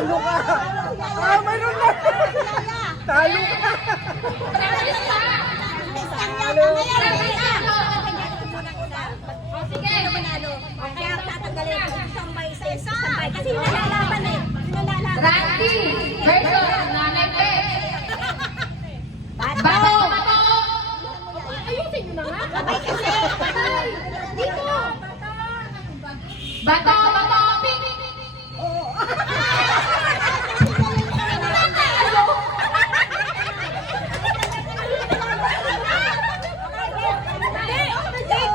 Talo ka! Ah, mayroon na! Talo ka! Talo ka! Sige, manalo. Kaya tatanggalin isang by isa. Kasi nalalaban eh. Nalalaban. Randy versus Nanay Pe. Bato! Bato! Ayusin nyo na nga. Sabay kasi. Dito. Bato! Pink!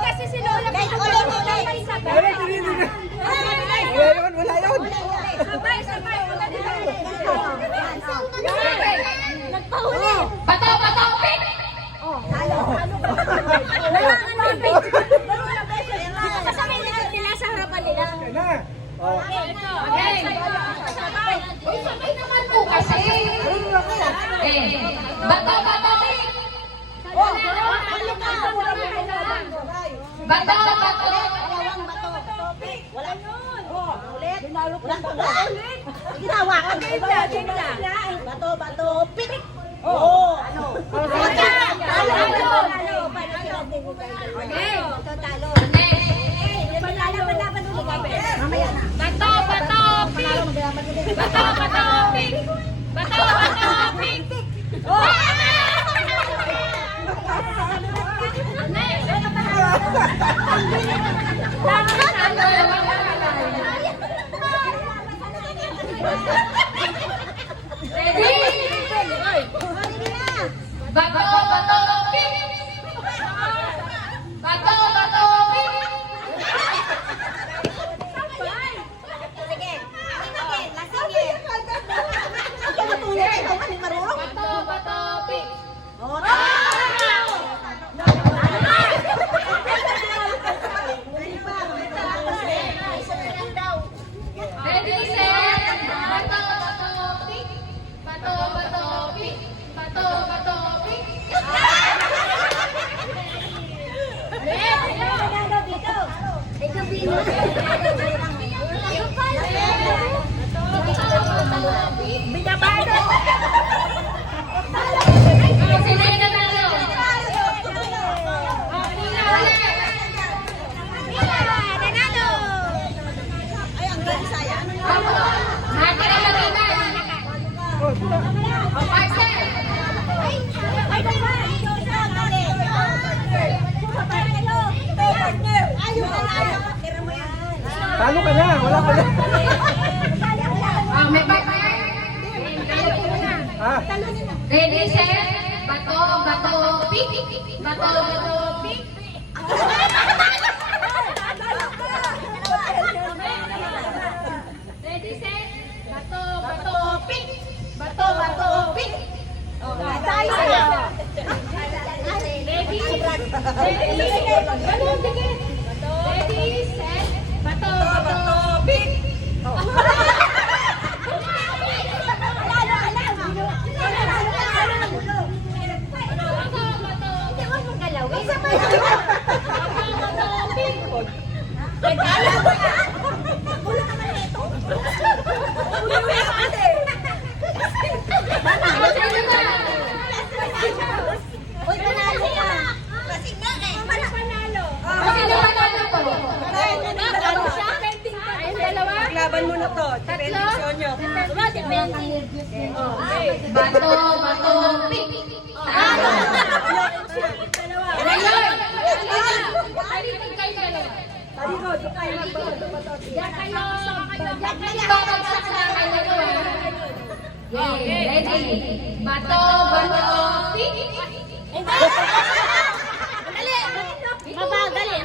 Kasi si Lola. Wala yun! Sabay. Nagpahuli. Bato! Pink! Talo ka. Kasabay nila sa harapan nila. Yan na! Oh. Okay. Uy, sabay naman po kasi. Okay. Bato! Pink! Bato! Wala yun. Ulit. Ulit. Ginawa ka. Bato. Pik. Oo. Ano? Talo. Okay. Talo. Laban ulit. Mamaya na. Bato! Pink! Bato! Pink! Ready? Bato! Pink! Bato! Pink! Sige. Lasingin. Bato! Pink! Ready, set! Bato! Pink! Bato! Pink! Bato! Pink! Binabado! Sino yung nanalo? Nanalo! Ay, ang galing saya. Hati na mag-iban! Oh, sila! O, parcel! Ay, dalawa! Dali! Ayun na tayo! Tira mo yan! Talo ka na! Wala ka na! May partner? Ah! Ready, set? Bato! Pink! Bato! Pink! Ready, set? Bato! Pink! Bato! Pink! Tayo! Ready? Ganun, sige. Ready, set, bato, pink. Uy, panalo ka! Kasi nga eh! Panalo! Kasi naman ano po? Panalo siya? Ayun, dalawa. Laban mo na to. Tatlo. Depending Bato, pink. Talo! Ngayon. Alitin kayo dalawa. Talikod, tayo magbato. Diyan kayo. Ito, bagsak na kayo dalawa. Okay, ready. Bato, pink. Dali! Mabagal eh!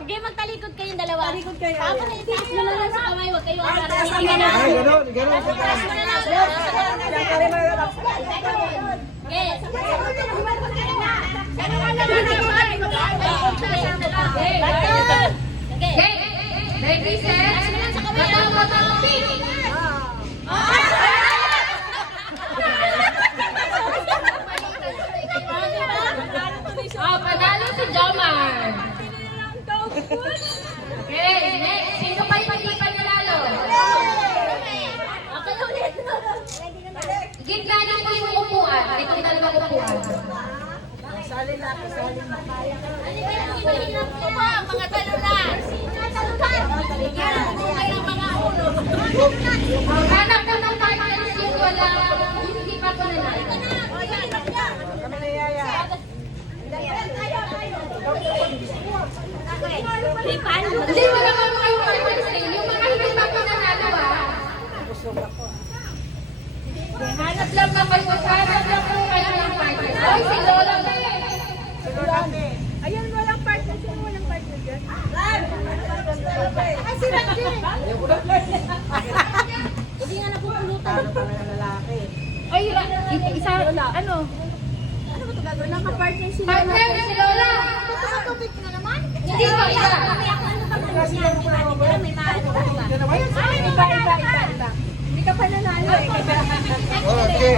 Sige, magtalikod kayong dalawa. Talikod kayo. Tapos itiis mo na lang sa kamay. Huwag kayo Ay, gano'n! Gano'n! Diyan ka rin mga Okay. Okay. Ready, set. Bato, pink. Panalo si Jomar. Okay, next. Sino pa yung hindi pa nanalo? Gitna niyo po yung upuan. Itong dalawang upuan. Ano ba yung mga talunan? Mga ulo. Hanap po ng partners yung wala, hindi pa po nanalo. Kami na yaya. Hindi mo naman po kayong partners eh. Yung mga hindi pa po nanalo Hanap lang po kayo ng partners. Ay, si Lola ba eh? Ayan, walang partner. Sino walang partner dyan? Ay, si Randy. Hindi nga napupulutan. Ano pa ng lalaki? Ay, isa, ano? Ano ba ito gagawin? Naka-partner si Lola. Partner si Lola. Tubig na naman. Hindi ko isa. May maano ka ba? Ay, iba. Hindi ka pa nanalo eh. Okay.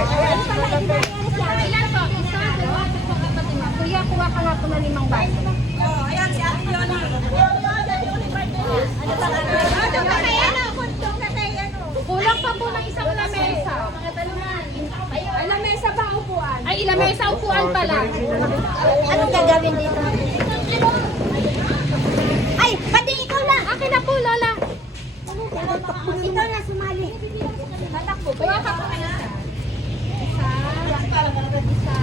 Ilan po? Isa, dalawa, tatlo, apat, lima. Kuya, kuha ka nga po na 5 baso. Ayan, si Ate Yoli. Ano ba? Kulang pa po ng isang lamesa. Ay, lamesa ba upuan? Ay, lamesa upuan pala. Anong gagawin dito? Ay, pati ikaw na! Akin na po, Lola. Ikaw na, sumali. Tatakbo. Kuha ka po ng isa.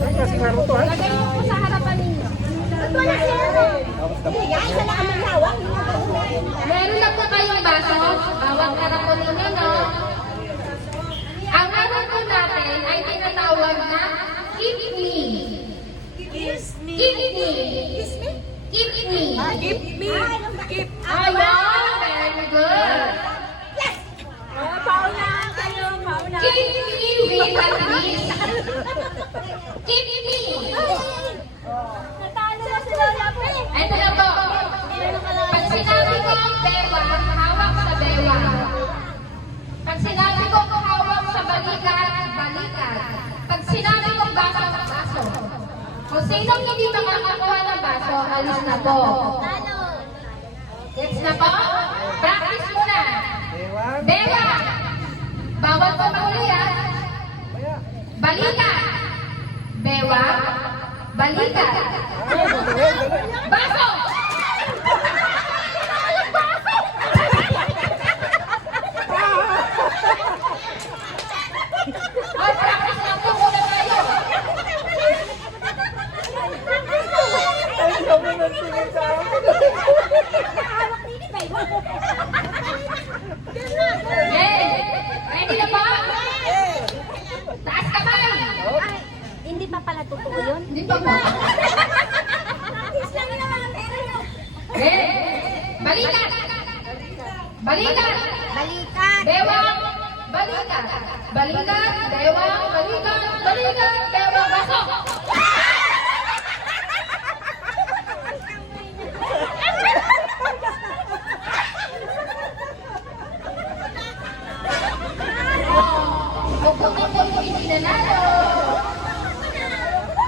Kasi nga mo to ha. Lagay mo po sa harapan ninyo. Wala siya. Yan, isa na kami hawak. Meron na po kayong baso. Bawat karapon ninyo, no? Ang ano po natin ay tinatawag na kidney. Kidney. Kidney. Give me. Give. Ayun, very good. Pauna kayo, pauna. Kidney with a twist. Kidney. Natalo na si Lola Pre. Ito na po. Pag sinabi ko ang bewa, hawak sa bewa. Pag sinabi ko hawak sa balikat, balikat. Pag sinabi ko baso, baso. Kung sinong hindi makakakuha ng baso, alis na po. Gets na po? Practice muna. Ewan. Bewa. Bawal po mahuli ah. Balikat. Bewa. Balikat. Baso! Ay, practice lang po muna tayo. Ay, sumunod sila sa akin. Okay. Ready na ba? Taas kamay. Hindi pa pala totoo yun? Hindi pa ba? Practice lang yung mga pera nyo. Okay. Balikat. Balikat. Balikan. Bewang. Balikat. Balikat. Bewang. Balikat.